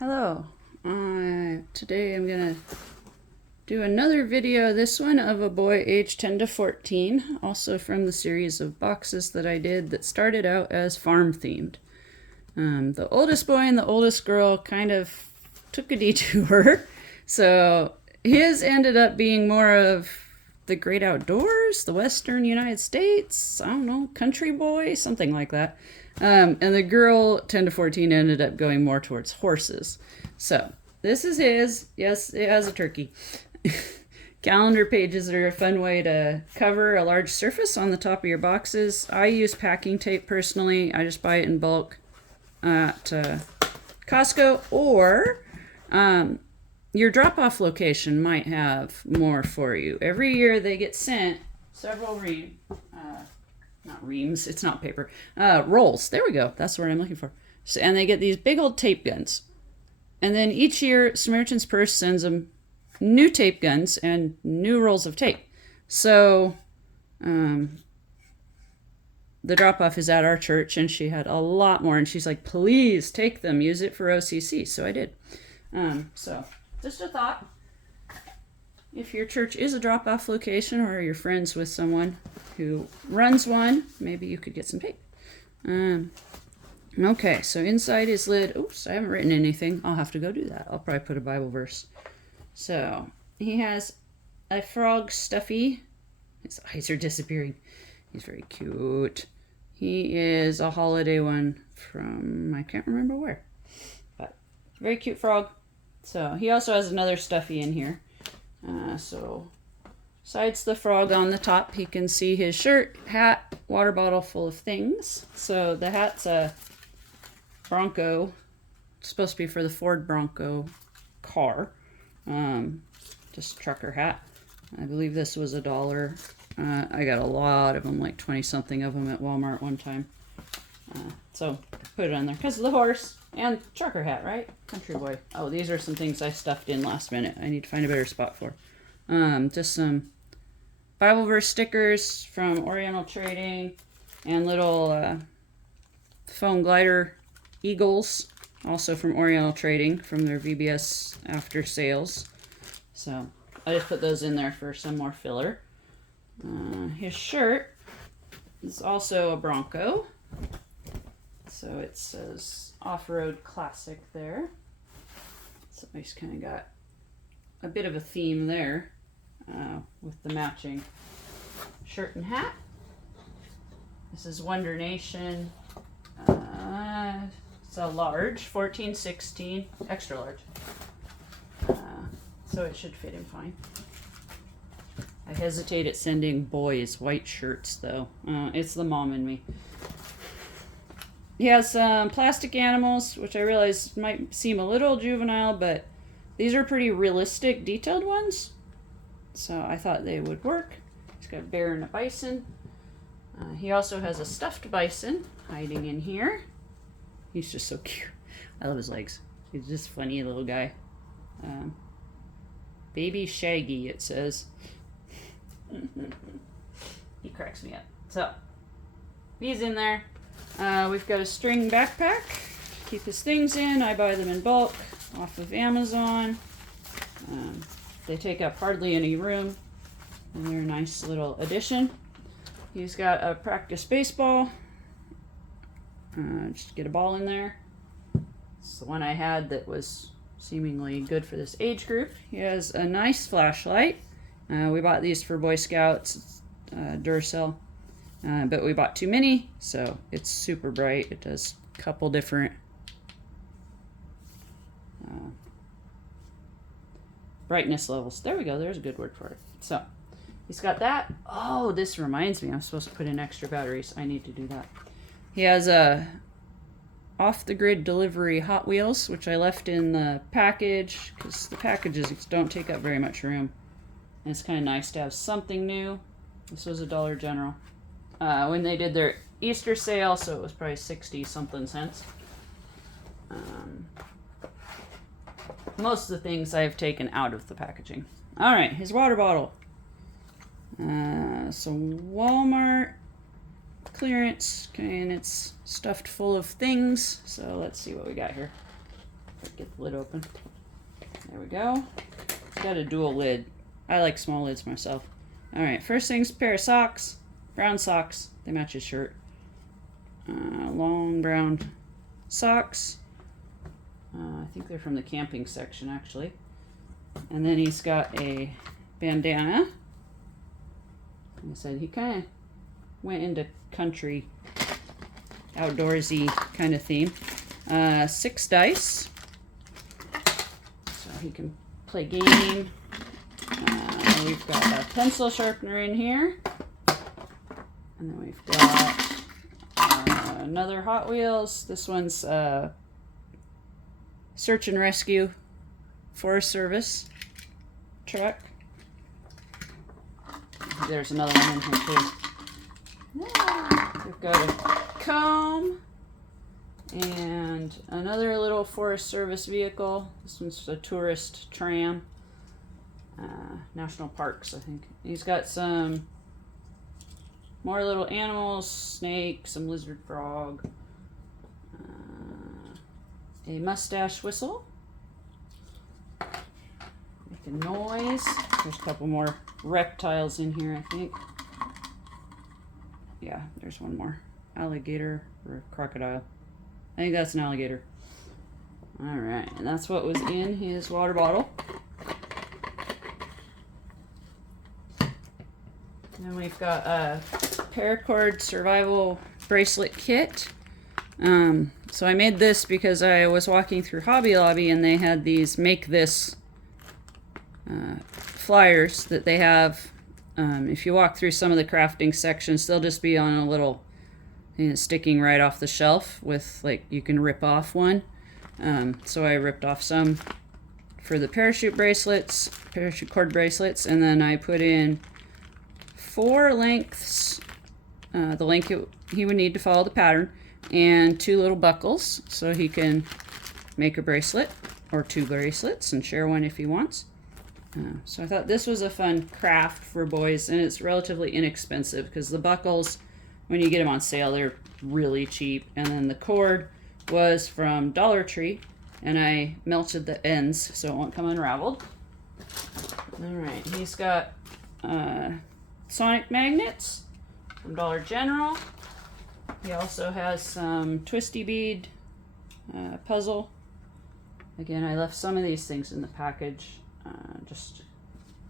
Hello. Today I'm gonna do another video, this one of a boy aged 10 to 14, also from the series of boxes that I did that started out as farm themed. The oldest boy and the oldest girl kind of took a detour, so his ended up being more of the great outdoors, the western United States, I don't know, country boy, something like that. And the girl, 10 to 14, ended up going more towards horses. So this is his. Yes, it has a turkey. Calendar pages are a fun way to cover a large surface on the top of your boxes. I use packing tape personally. I just buy it in bulk at Costco, or your drop-off location might have more for you. Every year they get sent several not reams, it's not paper, rolls. There we go. That's what I'm looking for. So, and they get these big old tape guns. And then each year, Samaritan's Purse sends them new tape guns and new rolls of tape. So the drop-off is at our church, and she had a lot more. And she's like, please take them. Use it for OCC. So I did. So just a thought. If your church is a drop-off location or you're friends with someone who runs one, maybe you could get some tape. Okay, so inside his lid, oops, I haven't written anything. I'll have to go do that. I'll probably put a Bible verse. So he has a frog stuffy. His eyes are disappearing. He's very cute. He is a holiday one from, I can't remember where, but very cute frog. So he also has another stuffy in here. So besides the frog on the top, he can see his shirt, hat, water bottle full of things. So the hat's a Bronco. It's supposed to be for the Ford Bronco car. Just trucker hat. I believe this was $1. I got a lot of them, like 20 something of them at Walmart one time. So put it on there because of the horse and trucker hat, right? Country boy. Oh, these are some things I stuffed in last minute. I need to find a better spot for. Just some Bible verse stickers from Oriental Trading and little foam glider eagles, also from Oriental Trading, from their VBS after sales. So I just put those in there for some more filler. His shirt is also a Bronco. So it says Off-Road Classic there. So he's kind of got a bit of a theme there with the matching shirt and hat. This is Wonder Nation. It's a large, 14-16, extra large. So it should fit him fine. I hesitate at sending boys white shirts though. It's the mom in me. He has some plastic animals, which I realize might seem a little juvenile, but these are pretty realistic, detailed ones. So I thought they would work. He's got a bear and a bison. He also has a stuffed bison hiding in here. He's just so cute. I love his legs. He's just a funny little guy. Baby Shaggy, it says. He cracks me up. So, he's in there. We've got a string backpack to keep his things in. I buy them in bulk off of Amazon. They take up hardly any room, and they're a nice little addition. He's got a practice baseball. Just get a ball in there. It's the one I had that was seemingly good for this age group. He has a nice flashlight. We bought these for Boy Scouts, Duracell. But we bought too many, so it's super bright. It does a couple different brightness levels. There we go. There's a good word for it. So he's got that. Oh, this reminds me. I'm supposed to put in extra batteries. I need to do that. He has a off-the-grid delivery Hot Wheels, which I left in the package because the packages don't take up very much room. And it's kind of nice to have something new. This was a Dollar General. When they did their Easter sale, so it was probably 60 something cents. Most of the things I've taken out of the packaging. All right, his water bottle. Some Walmart clearance, okay, and it's stuffed full of things. So let's see what we got here. Get the lid open. There we go. It's got a dual lid. I like small lids myself. Alright, first thing's a pair of socks. Brown socks. They match his shirt. Long brown socks. I think they're from the camping section, actually. And then he's got a bandana. Like I said, he kind of went into country, outdoorsy kind of theme. 6 dice. So he can play game. We've got a pencil sharpener in here. And then we've got another Hot Wheels. This one's search and rescue Forest Service truck. There's another one in here too. We've got a comb and another little Forest Service vehicle. This one's a tourist tram. National parks, I think. He's got some more little animals, snake, some lizard frog, a mustache whistle, make a noise. There's a couple more reptiles in here, I think. Yeah, there's one more. Alligator or crocodile. I think that's an alligator. Alright, and that's what was in his water bottle. Then we've got a paracord survival bracelet kit. So I made this because I was walking through Hobby Lobby and they had these make this flyers that they have. If you walk through some of the crafting sections, they'll just be on a little, sticking right off the shelf with, like, you can rip off one. So I ripped off some for the parachute bracelets, parachute cord bracelets, and then I put in 4 lengths, the length he would need to follow the pattern, and 2 little buckles so he can make a bracelet or 2 bracelets and share one if he wants. So I thought this was a fun craft for boys, and it's relatively inexpensive because the buckles, when you get them on sale, they're really cheap. And then the cord was from Dollar Tree, and I melted the ends so it won't come unraveled. Alright, he's got sonic magnets from Dollar General. He also has some twisty bead puzzle. Again, I left some of these things in the package. Just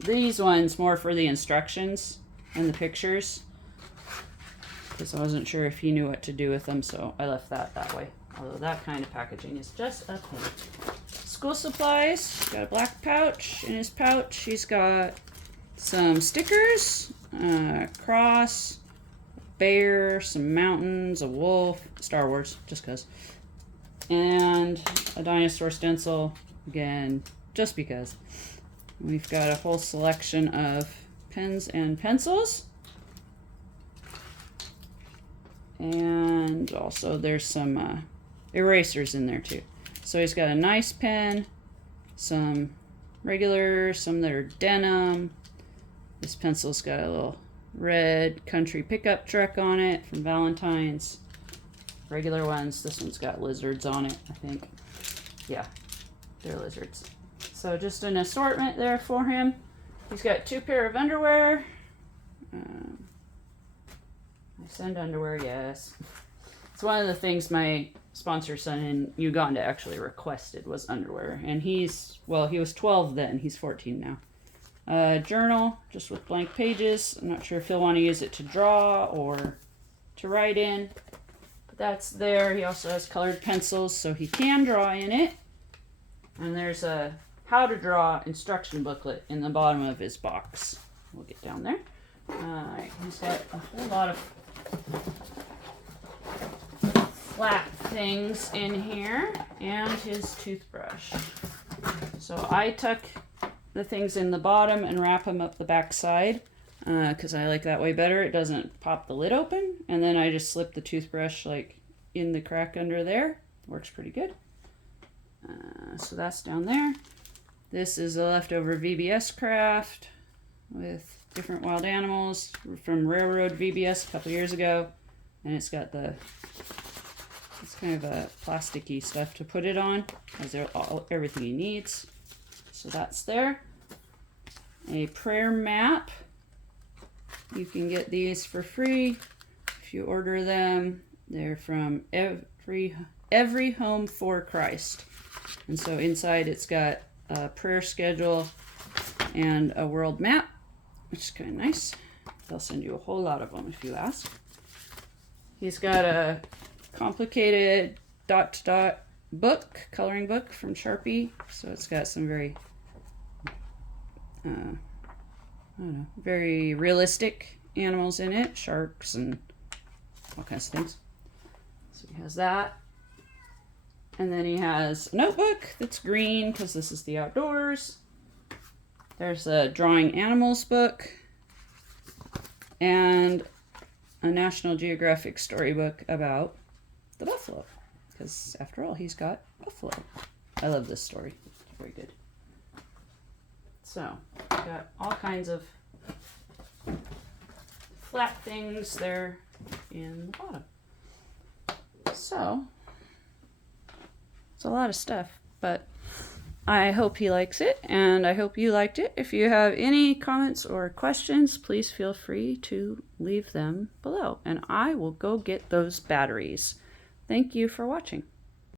these ones more for the instructions and the pictures, because I wasn't sure if he knew what to do with them, so I left that way. Although that kind of packaging is just a pain. School supplies. Got a black pouch. In his pouch, he's got some stickers, cross, bear, some mountains, a wolf, Star Wars, just because, and a dinosaur stencil, again, just because. We've got a whole selection of pens and pencils. And also there's some erasers in there too. So he's got a nice pen, some regular, some that are denim. This pencil's got a little red country pickup truck on it from Valentine's. Regular ones. This one's got lizards on it, I think. Yeah, they're lizards. So just an assortment there for him. He's got 2 pair of underwear. I send underwear, yes. It's one of the things my sponsor son in Uganda actually requested was underwear. And he was 12 then. He's 14 now. Journal, just with blank pages. I'm not sure if he'll want to use it to draw or to write in. But that's there. He also has colored pencils, so he can draw in it. And there's a how to draw instruction booklet in the bottom of his box. We'll get down there. Alright, he's got a whole lot of flat things in here and his toothbrush. So I tuck the things in the bottom and wrap them up the back side because I like that way better. It doesn't pop the lid open, and then I just slip the toothbrush like in the crack under there. Works pretty good. So that's down there. This is a leftover VBS craft with different wild animals from Railroad VBS a couple years ago. And it's got kind of a plasticky stuff to put it on. Has everything he needs. So that's there. A prayer map. You can get these for free if you order them. They're from Every Home for Christ. And so inside it's got a prayer schedule and a world map, which is kind of nice. They'll send you a whole lot of them if you ask. He's got a complicated dot-to-dot book, coloring book from Sharpie. So it's got some very, I don't know, very realistic animals in it, sharks and all kinds of things. So he has that. And then he has a notebook that's green because this is the outdoors. There's a drawing animals book and a National Geographic storybook about the buffalo. Because after all, he's got buffalo. I love this story. It's very good. So, we've got all kinds of flat things there in the bottom. So, it's a lot of stuff, but I hope he likes it, and I hope you liked it. If you have any comments or questions, please feel free to leave them below, and I will go get those batteries. Thank you for watching.